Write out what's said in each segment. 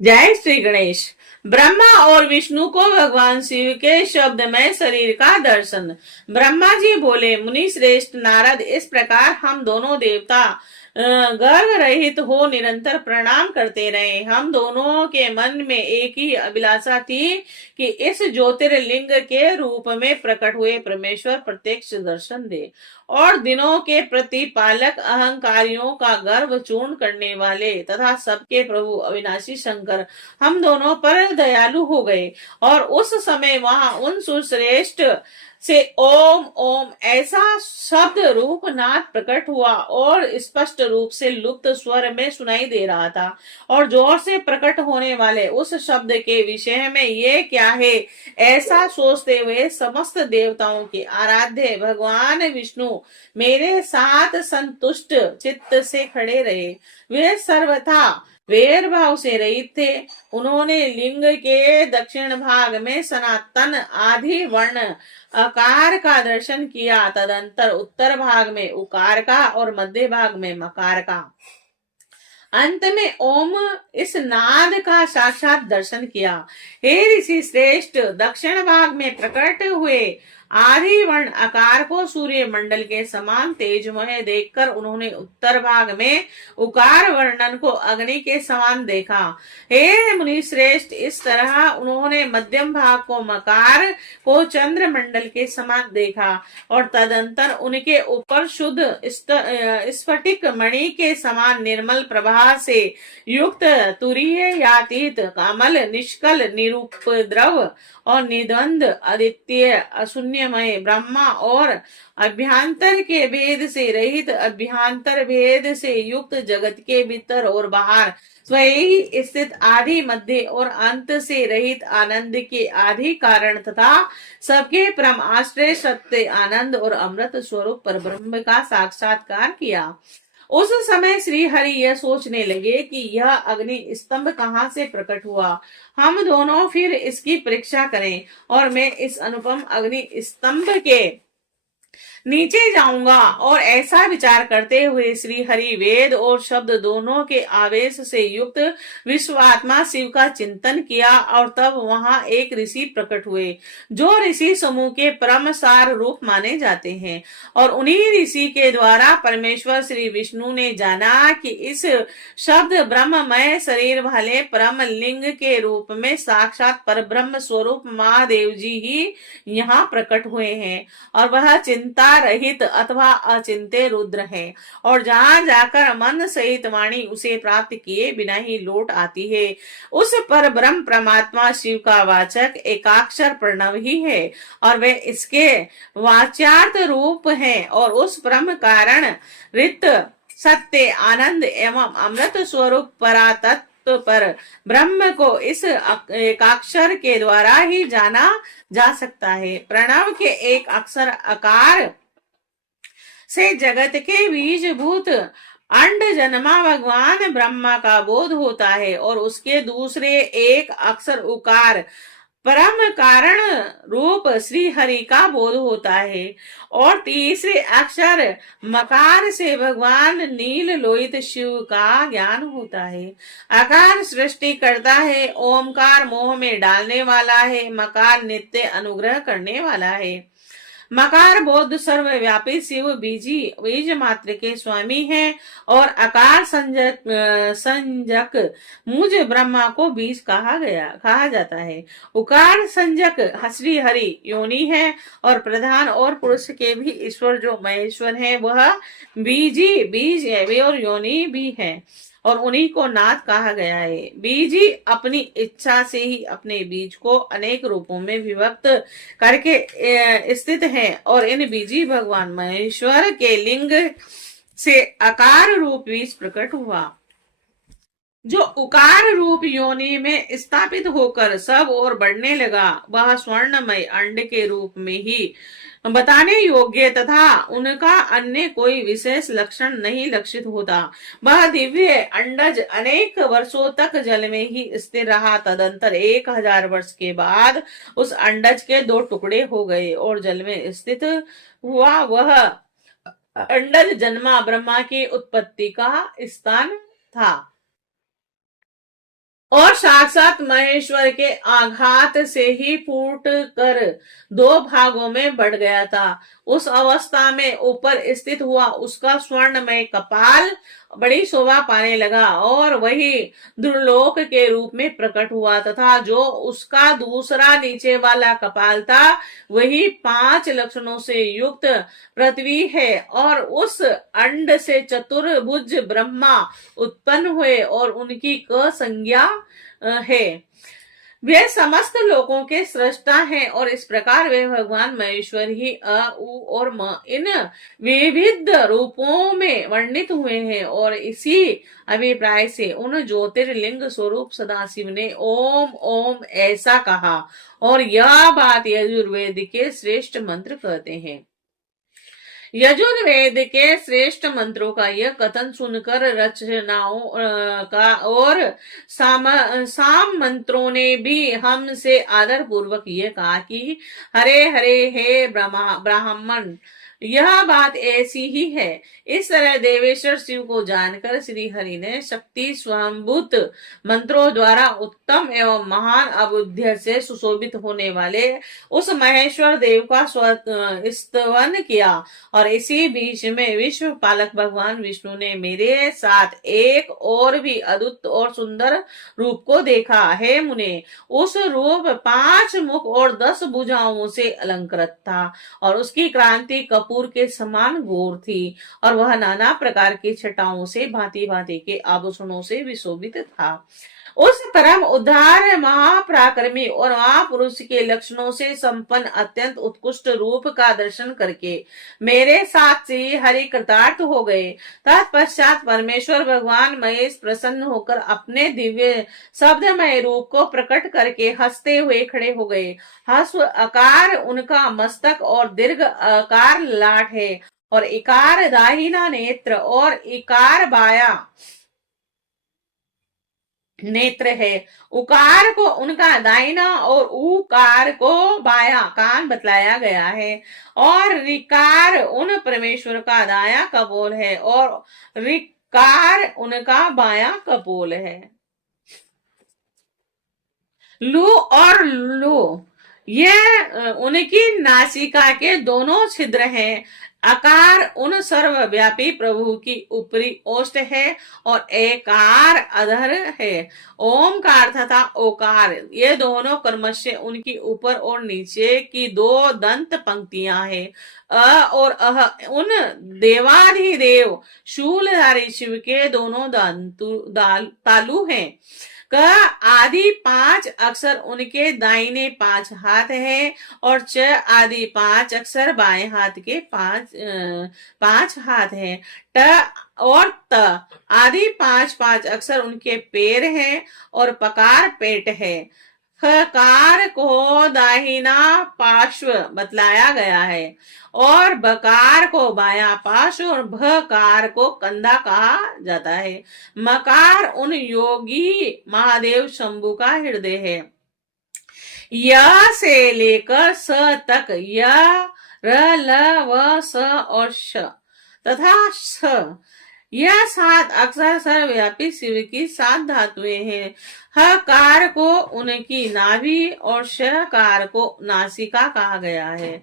जय श्री गणेश। ब्रह्मा और विष्णु को भगवान शिव के शब्दमय शरीर का दर्शन। ब्रह्मा जी बोले, मुनि श्रेष्ठ नारद, इस प्रकार हम दोनों देवता गर्व रहित हो निरंतर प्रणाम करते रहे। हम दोनों के मन में एक ही अभिलाषा थी कि इस ज्योतिर्लिंग के रूप में प्रकट हुए परमेश्वर प्रत्यक्ष दर्शन दे और दिनों के प्रतिपालक, अहंकारियों का गर्व चूर्ण करने वाले तथा सबके प्रभु अविनाशी शंकर हम दोनों पर दयालु हो गए। और उस समय वहां उन सुश्रेष्ठ से ओम ओम ऐसा शब्द रूपनाथ प्रकट हुआ और स्पष्ट रूप से लुप्त स्वर में सुनाई दे रहा था। और जोर से प्रकट होने वाले उस शब्द के विषय में ये क्या है, ऐसा सोचते हुए समस्त देवताओं के आराध्य भगवान विष्णु मेरे साथ संतुष्ट चित्त से खड़े रहे। वे सर्वथा वैर भाव से रहित थे। उन्होंने लिंग के दक्षिण भाग में सनातन आदि वर्ण अकार का दर्शन किया, तदंतर उत्तर भाग में उकार का और मध्य भाग में मकार का, अंत में ओम इस नाद का साक्षात दर्शन किया। हे ऋषि श्रेष्ठ, दक्षिण भाग में प्रकट हुए आदि वर्ण आकार को सूर्य मंडल के समान तेजमय देखकर उन्होंने उत्तर भाग में उकार वर्णन को अग्नि के समान देखा। हे मुनि श्रेष्ठ, इस तरह उन्होंने मध्यम भाग को मकार को चंद्र मंडल के समान देखा और तदंतर उनके ऊपर शुद्ध स्फटिक मणि के समान निर्मल प्रभा से युक्त तुरीय यातीत कमल निष्कल निरुपद्रव और निद्वंद आदित्य अशून्यमय ब्रह्मा और अभ्यंतर के भेद से रहित अभ्यंतर भेद से युक्त जगत के भीतर और बाहर स्वयं स्थित आदि मध्य और अंत से रहित आनंद के आदि कारण तथा सबके परम आश्रय सत्य आनंद और अमृत स्वरूप पर ब्रह्म का साक्षात्कार किया। उस समय श्री हरि यह सोचने लगे कि यह अग्नि स्तंभ कहाँ से प्रकट हुआ। हम दोनों फिर इसकी परीक्षा करें और मैं इस अनुपम अग्नि स्तंभ के नीचे जाऊंगा। और ऐसा विचार करते हुए श्री हरि वेद और शब्द दोनों के आवेश से युक्त विश्वात्मा शिव का चिंतन किया। और तब वहां एक ऋषि प्रकट हुए जो ऋषि समूह के परम सार रूप माने जाते हैं। और उन्हीं ऋषि के द्वारा परमेश्वर श्री विष्णु ने जाना कि इस शब्द ब्रह्ममय शरीर वाले परम लिंग के रूप में साक्षात पर ब्रह्म स्वरूप महादेव जी ही यहाँ प्रकट हुए हैं और वह चिंता रहित अथवा अचिंत्य रुद्र है। और जहां जाकर मन सहित वाणी उसे प्राप्त किए बिना ही लौट आती है। उस पर ब्रह्म परमात्मा शिव का वाचक एकाक्षर प्रणव ही है और वे इसके वाच्यार्थ रूप है। और उस ब्रह्म कारण रित सत्य आनंद एवं अमृत स्वरूप परातत्व पर ब्रह्म को इस एकाक्षर के द्वारा ही जाना जा सकता है। प्रणव के एक अक्षर आकार से जगत के बीजभूत अंड जन्मा भगवान ब्रह्मा का बोध होता है और उसके दूसरे एक अक्षर उकार परम कारण रूप श्री हरि का बोध होता है और तीसरे अक्षर मकार से भगवान नील लोहित शिव का ज्ञान होता है। आकार सृष्टि करता है, ओमकार मोह में डालने वाला है, मकार नित्य अनुग्रह करने वाला है। मकार बोध सर्वव्यापी शिव बीजी बीज मात्र के स्वामी हैं और आकार संजक मुझ ब्रह्मा को बीज कहा जाता है। उकार संजक श्री हरि योनि है और प्रधान और पुरुष के भी ईश्वर जो महेश्वर है वह बीजी बीज है और योनि भी है और उन्हीं को नाथ कहा गया है। बीजी अपनी इच्छा से ही अपने बीज को अनेक रूपों में विभक्त करके स्थित है और इन बीजी भगवान महेश्वर के लिंग से आकार रूप बीज प्रकट हुआ जो उकार रूप योनि में स्थापित होकर सब और बढ़ने लगा। वह स्वर्णमय अंड के रूप में ही बताने योग्य तथा उनका अन्य कोई विशेष लक्षण नहीं लक्षित होता। वह दिव्य अंडज अनेक वर्षों तक जल में ही स्थिर रहा। तदंतर 1000 वर्ष के बाद उस अंडज के 2 टुकड़े हो गए और जल में स्थित हुआ। वह अंडज जन्मा ब्रह्मा की उत्पत्ति का स्थान था। और साक्षात महेश्वर के आघात से ही फूट कर दो भागों में बढ़ गया था। उस अवस्था में ऊपर स्थित हुआ उसका स्वर्णमय कपाल बड़ी शोभा पाने लगा और वही दुर्लोक के रूप में प्रकट हुआ, तथा जो उसका दूसरा नीचे वाला कपाल था वही 5 लक्षणों से युक्त पृथ्वी है। और उस अंड से चतुर्भुज ब्रह्मा उत्पन्न हुए और उनकी क संज्ञा है। वे समस्त लोगों के सृष्टा हैं और इस प्रकार वे भगवान महेश्वर ही अ, उ और म इन विविध रूपों में वर्णित हुए हैं। और इसी अभिप्राय से उन ज्योतिर्लिंग स्वरूप सदाशिव ने ओम ओम ऐसा कहा, और यह बात यजुर्वेद के श्रेष्ठ मंत्र कहते हैं। यजुर्वेद के श्रेष्ठ मंत्रों का यह कथन सुनकर रचनाओं का और साम मंत्रों ने भी हमसे आदर पूर्वक यह कहा कि हरे हरे हे ब्राह्मण, यह बात ऐसी ही है। इस तरह देवेश्वर शिव को जानकर श्री हरि ने शक्ति स्वयंभूत मंत्रों द्वारा उत्तम एवं महान अबुद्ध से सुशोभित होने वाले उस महेश्वर देव का स्तवन किया। और इसी बीच में विश्व पालक भगवान विष्णु ने मेरे साथ एक और भी अद्भुत और सुंदर रूप को देखा। हे मुने, उस रूप 5 मुख और 10 भुजाओं से अलंकृत था और उसकी क्रांति कपूर के समान गोर थी और वह नाना प्रकार की छटाओं से भांति भांति के आभूषणों से विशोभित था। उस परम उद्धार महापराक्रमी और महापुरुष के लक्षणों से संपन्न अत्यंत उत्कृष्ट रूप का दर्शन करके मेरे साथ श्री हरि कृतार्थ हो गए। तत्पश्चात परमेश्वर भगवान महेश प्रसन्न होकर अपने दिव्य शब्दमय रूप को प्रकट करके हंसते हुए खड़े हो गए। हस्व आकार उनका मस्तक और दीर्घ आकार लाट है और इकार दाहिना नेत्र और इकार बाया नेत्र है। उकार को उनका दाहिना और उकार को बाया कान बतलाया गया है और रिकार उन परमेश्वर का दाया कपोल है और रिकार उनका बाया कपोल है। लू और लू ये उनकी नासिका के दोनों छिद्र हैं। आकार उन सर्वव्यापी प्रभु की ऊपरी ओष्ठ है और एकार अधर है। ओमकार तथा ओकार ये दोनों कर्मश्य उनकी ऊपर और नीचे की 2 दंत पंक्तियां हैं। अ और अह उन देवाधिदेव शूलधारी शिव के दोनों तालु हैं। क आदि 5 अक्षर उनके दाहिने 5 हाथ है और च आदि 5 अक्षर बाएं हाथ के 5 हाथ हैं। ट और त आदि 5 अक्षर उनके पैर हैं और पकार पेट है। खकार को दाहिना पार्श्व बतलाया गया है और बकार को बायां पार्श्व और भकार को कंधा कहा जाता है। मकार उन योगी महादेव शंभु का हृदय है। य से लेकर स तक य र ल व स और श तथा स यह 7 अक्षर सर्वव्यापी शिव की 7 धातुएं हैं। हकार को उनकी नाभि और शकार को नासिका कहा गया है।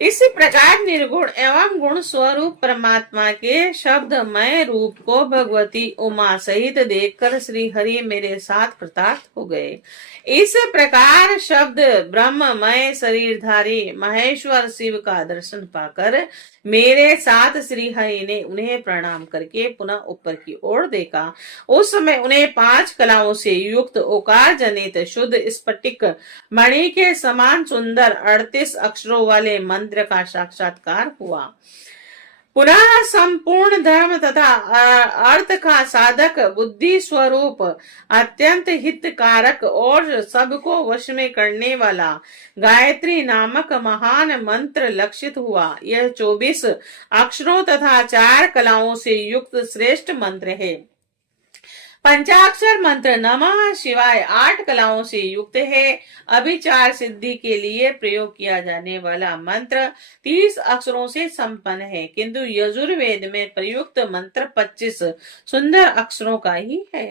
इसी प्रकार निर्गुण एवं गुण स्वरूप परमात्मा के शब्दमय रूप को भगवती उमा सहित देखकर श्री हरि मेरे साथ कृतार्थ हो गए। इस प्रकार शब्द ब्रह्ममय शरीरधारी महेश्वर शिव का दर्शन पाकर मेरे साथ श्री हरि ने उन्हें प्रणाम करके पुनः ऊपर की ओर देखा। उस समय उन्हें 5 कलाओं से युक्त ओकार जनित शुद्ध स्फटिक मणि के समान सुंदर 38 अक्षरों वाले मंत्र का साक्षात्कार हुआ। पुनः संपूर्ण धर्म तथा अर्थ का साधक बुद्धि स्वरूप अत्यंत हितकारक और सबको वश में करने वाला गायत्री नामक महान मंत्र लक्षित हुआ। यह 24 अक्षरों तथा 4 कलाओं से युक्त श्रेष्ठ मंत्र है। पंचाक्षर मंत्र नमः शिवाय 8 कलाओं से युक्त है। अभिचार सिद्धि के लिए प्रयोग किया जाने वाला मंत्र 30 अक्षरों से संपन्न है, किंतु यजुर्वेद में प्रयुक्त मंत्र 25 सुंदर अक्षरों का ही है।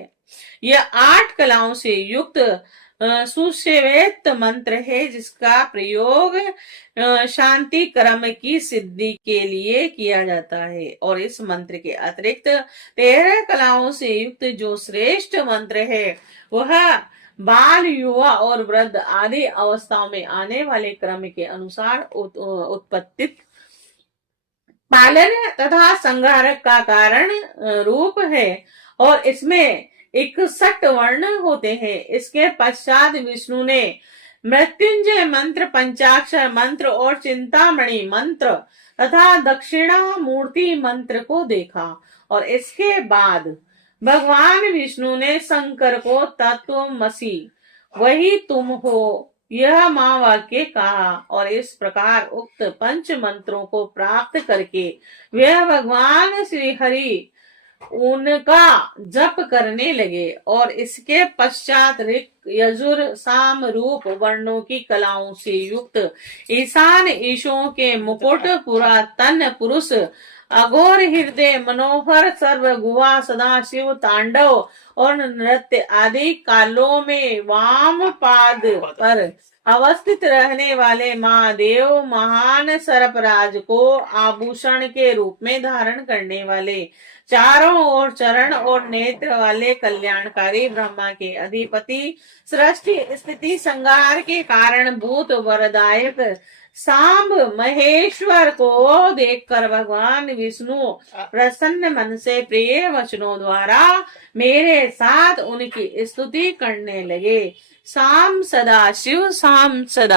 यह 8 कलाओं से युक्त सुसेवित मंत्र है, जिसका प्रयोग शांति क्रम की सिद्धि के लिए किया जाता है। और इस मंत्र के अतिरिक्त 13 कलाओं से युक्त जो श्रेष्ठ मंत्र है वह बाल, युवा और वृद्ध आदि अवस्थाओं में आने वाले क्रम के अनुसार उत्पत्ति, पालन तथा संहार का कारण रूप है। और इसमें 61 वर्ण होते हैं। इसके पश्चात विष्णु ने मृत्युंजय मंत्र, पंचाक्षर मंत्र और चिंतामणि मंत्र तथा दक्षिणा मूर्ति मंत्र को देखा। और इसके बाद भगवान विष्णु ने शंकर को तत्वमसि, वही तुम हो, यह महावाक्य कहा। और इस प्रकार उक्त पंच मंत्रों को प्राप्त करके वह भगवान श्री हरि उनका जप करने लगे। और इसके पश्चात ऋक, यजुर, साम, रूप वर्णों की कलाओं से युक्त ईशान ईशों के मुकुट, पुरातन पुरुष, अघोर हृदय, मनोहर, सर्व गुहा, सदा शिव तांडव और नृत्य आदि कालों में वाम पाद पर अवस्थित रहने वाले महादेव, महान सर्पराज को आभूषण के रूप में धारण करने वाले, चारों ओर चरण और नेत्र वाले कल्याणकारी ब्रह्मा के अधिपति, सृष्टि स्थिति संहार के कारण भूत वरदायक सांब महेश्वर को देखकर भगवान विष्णु प्रसन्न मन से प्रिय वचनों द्वारा मेरे साथ उनकी स्तुति करने लगे। साम सदा शिव, साम सदा